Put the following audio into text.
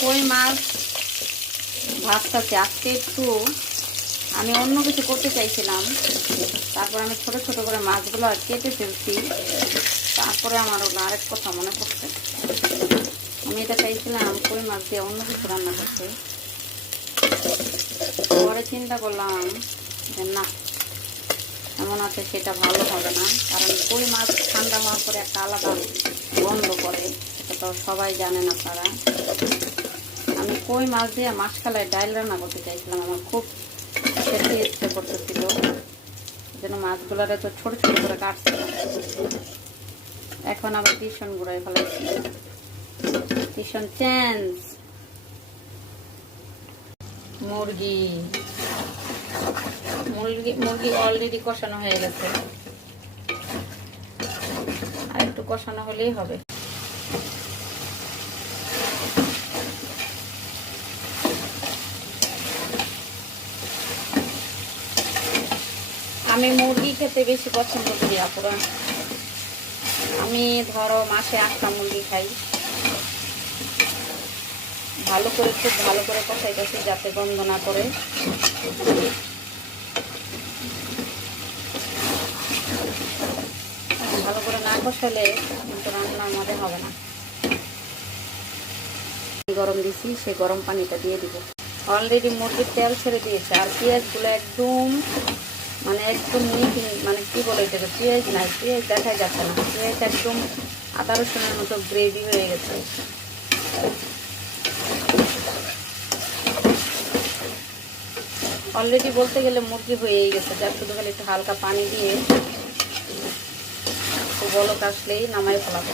কই মাছ ভাজতেছি। আজকে একটু আমি অন্য কিছু করতে চাইছিলাম, তারপর আমি ছোট ছোট করে মাছগুলো কেটে ফেলছি। তারপরে আমার ওগুলো আরেক কথা মনে পড়ছে, আমি এটা চাইছিলাম কই মাছ দিয়ে অন্য কিছু রান্না করতে। পরে চিন্তা করলাম যে না, এমন আছে সেটা ভালো হবে না, কারণ কই মাছ ঠান্ডা হওয়ার পরে একটা আলাদা গন্ধ করে, সেটা তো সবাই জানেন আপনারা। আমি কই মাছ দিয়ে মাসকালাই ডাল রান্না করতে চাইছিলাম, আমার খুব খেতে ইচ্ছে করতেছিল, যেন মাছগুলোরে তো ছোট ছোট করে কাটছিল। এখন আবার টিউশন গুঁড়াই ফেলাইছি, টিউশন চেঞ্জ। মুরগি মুরগি মুরগি অলরেডি কষানো হয়ে গেছে, আর একটু কষানো হলেই হবে। আমি মুরগি খেতে বেশি পছন্দ করি আপুরা। আমি ধরো মাসে 8টা মুরগি খাই। ভালো করে, খুব ভালো করে কষাইতেছি যাতে গন্ধ না করে। ভালো করে না কষালে কিন্তু রান্না মজা হবে না। গরম দিছি, সেই গরম পানিটা দিয়ে দিব। অলরেডি মুরগির তেল ছেড়ে দিয়েছে, আর পেঁয়াজগুলো একদম একদম মিহি, কি বলে এটাকে, পেঁয়াজ নাই, পেঁয়াজ দেখাই যাচ্ছে না, পেঁয়াজ একদম আদা রসুনের মতো গ্রেভি হয়ে গেছে। অলরেডি বলতে গেলে মুরগি হয়েই গেছে, যার শুধু খালি একটু হালকা পানি দিয়ে একটু বলক আসলেই নামাই ফেলাবো।